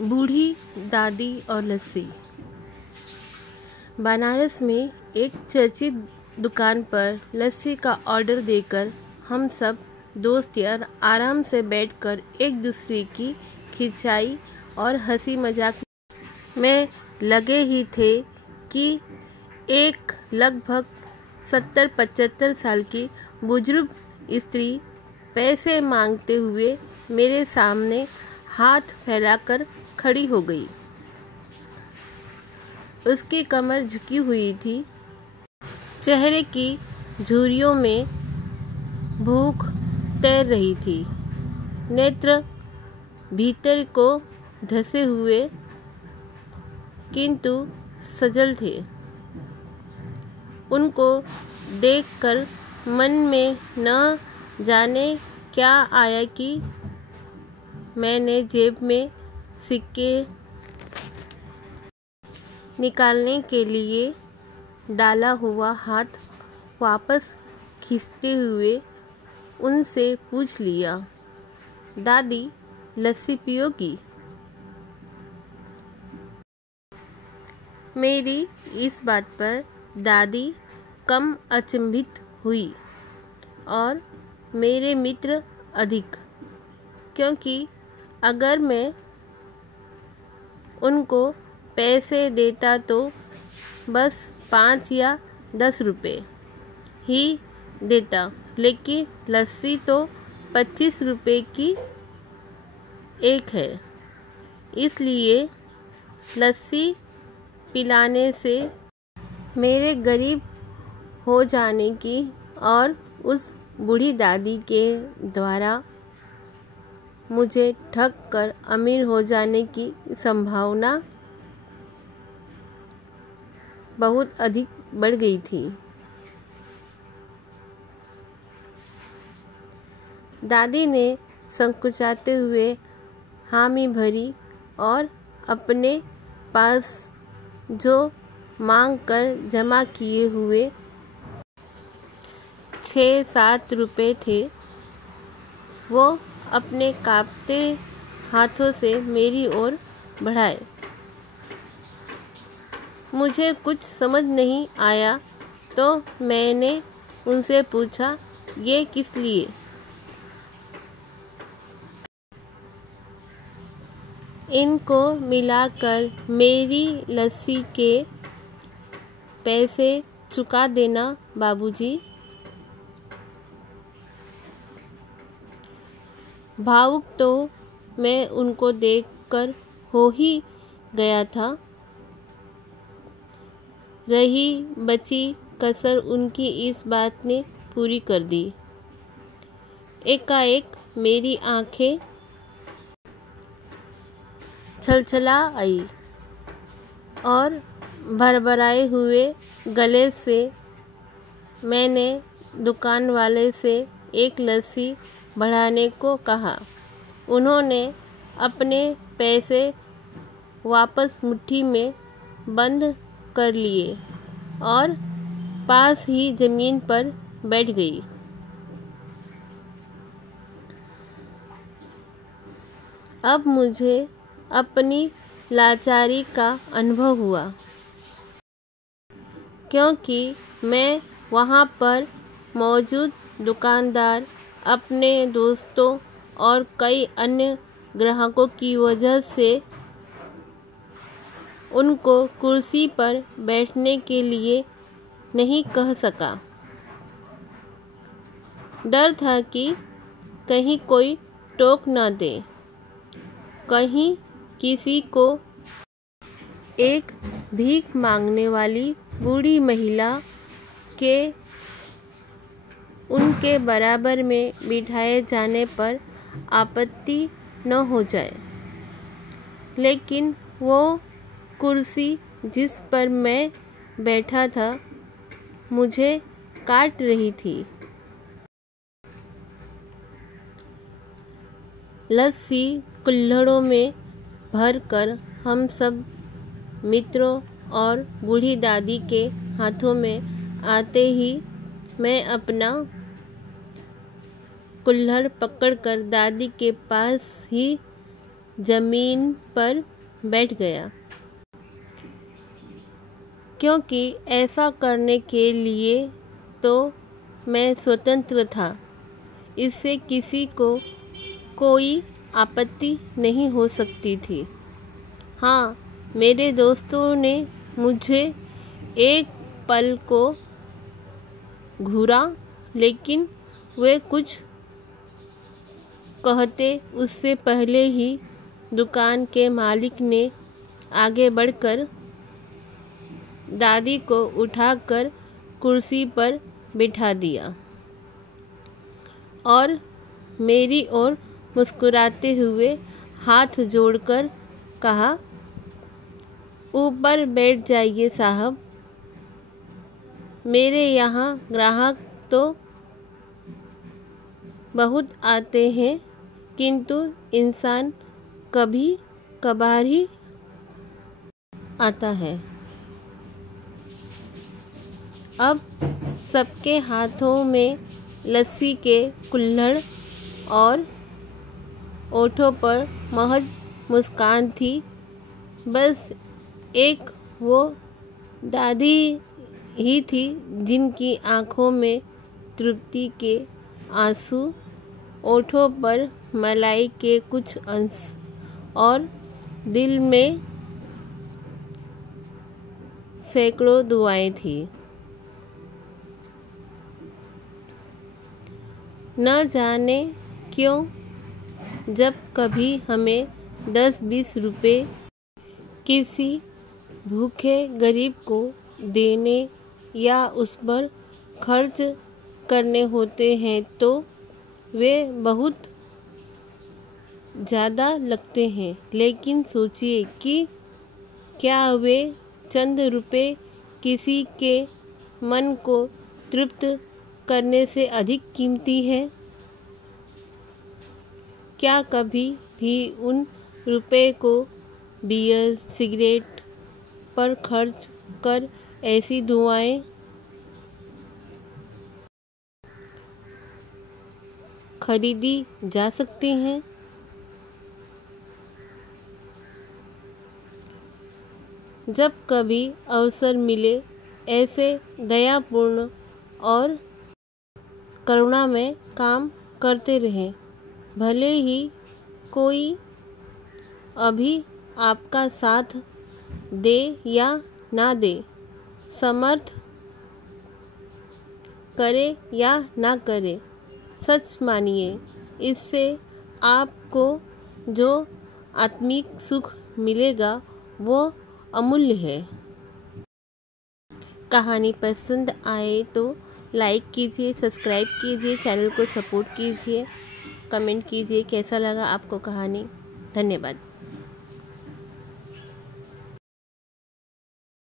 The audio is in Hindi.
बूढ़ी दादी और लस्सी। बनारस में एक चर्चित दुकान पर लस्सी का ऑर्डर देकर हम सब दोस्त यार आराम से बैठकर एक दूसरे की खिंचाई और हंसी मजाक में लगे ही थे कि एक लगभग 70-75 साल की बुजुर्ग स्त्री पैसे मांगते हुए मेरे सामने हाथ फैलाकर खड़ी हो गई। उसकी कमर झुकी हुई थी, चेहरे की झुर्रियों में भूख तैर रही थी, नेत्र भीतर को धंसे हुए किंतु सजल थे। उनको देखकर मन में न जाने क्या आया कि मैंने जेब में सिक्के निकालने के लिए डाला हुआ हाथ वापस खींचते हुए उनसे पूछ लिया, दादी लस्सी पियोगी? मेरी इस बात पर दादी कम अचंभित हुई और मेरे मित्र अधिक, क्योंकि अगर मैं उनको पैसे देता तो बस 5 या 10 रुपए ही देता, लेकिन लस्सी तो 25 रुपए की एक है, इसलिए लस्सी पिलाने से मेरे गरीब हो जाने की और उस बूढ़ी दादी के द्वारा मुझे ठग कर अमीर हो जाने की संभावना बहुत अधिक बढ़ गई थी। दादी ने संकुचाते हुए हामी भरी और अपने पास जो मांग कर जमा किए हुए 6-7 रुपए थे वो अपने कांपते हाथों से मेरी ओर बढ़ाए। मुझे कुछ समझ नहीं आया तो मैंने उनसे पूछा, ये किस लिए? इनको मिलाकर मेरी लस्सी के पैसे चुका देना बाबूजी। भावुक तो मैं उनको देखकर हो ही गया था, रही बची कसर उनकी इस बात ने पूरी कर दी। एकाएक मेरी आंखें छलछला आई और भरभराए हुए गले से मैंने दुकान वाले से एक लस्सी बढ़ाने को कहा। उन्होंने अपने पैसे वापस मुट्ठी में बंद कर लिए और पास ही जमीन पर बैठ गई। अब मुझे अपनी लाचारी का अनुभव हुआ, क्योंकि मैं वहाँ पर मौजूद दुकानदार, अपने दोस्तों और कई अन्य ग्राहकों की वजह से उनको कुर्सी पर बैठने के लिए नहीं कह सका। डर था कि कहीं कोई टोक न दे, कहीं किसी को एक भीख मांगने वाली बूढ़ी महिला के उनके बराबर में बिठाए जाने पर आपत्ति न हो जाए। लेकिन वो कुर्सी जिस पर मैं बैठा था मुझे काट रही थी। लस्सी कुल्हड़ों में भरकर हम सब मित्रों और बूढ़ी दादी के हाथों में आते ही मैं अपना कुल्हड़ पकड़कर दादी के पास ही जमीन पर बैठ गया, क्योंकि ऐसा करने के लिए तो मैं स्वतंत्र था। इससे किसी को कोई आपत्ति नहीं हो सकती थी। हाँ, मेरे दोस्तों ने मुझे एक पल को घूरा, लेकिन वे कुछ कहते उससे पहले ही दुकान के मालिक ने आगे बढ़कर दादी को उठाकर कुर्सी पर बिठा दिया और मेरी ओर मुस्कुराते हुए हाथ जोड़कर कहा, ऊपर बैठ जाइए साहब। मेरे यहाँ ग्राहक तो बहुत आते हैं, किंतु इंसान कभी कभार ही आता है। अब सबके हाथों में लस्सी के कुल्हड़ और ओठों पर महज मुस्कान थी। बस एक वो दादी ही थी जिनकी आंखों में तृप्ति के आंसू, ओठों पर मलाई के कुछ अंश और दिल में सैकड़ों दुआएं थी। न जाने क्यों जब कभी हमें 10-20 रुपए किसी भूखे गरीब को देने या उस पर खर्च करने होते हैं तो वे बहुत ज़्यादा लगते हैं। लेकिन सोचिए कि क्या वे चंद रुपए किसी के मन को तृप्त करने से अधिक कीमती है? क्या कभी भी उन रुपए को बियर, सिगरेट पर खर्च कर ऐसी दुआएं खरीदी जा सकती हैं? जब कभी अवसर मिले, ऐसे दयापूर्ण और करुणा में काम करते रहें। भले ही कोई अभी आपका साथ दे या ना दे, समर्थ करे या ना करे, सच मानिए, इससे आपको जो आत्मिक सुख मिलेगा वो अमूल्य है। कहानी पसंद आए तो लाइक कीजिए, सब्सक्राइब कीजिए, चैनल को सपोर्ट कीजिए, कमेंट कीजिए कैसा लगा आपको कहानी। धन्यवाद।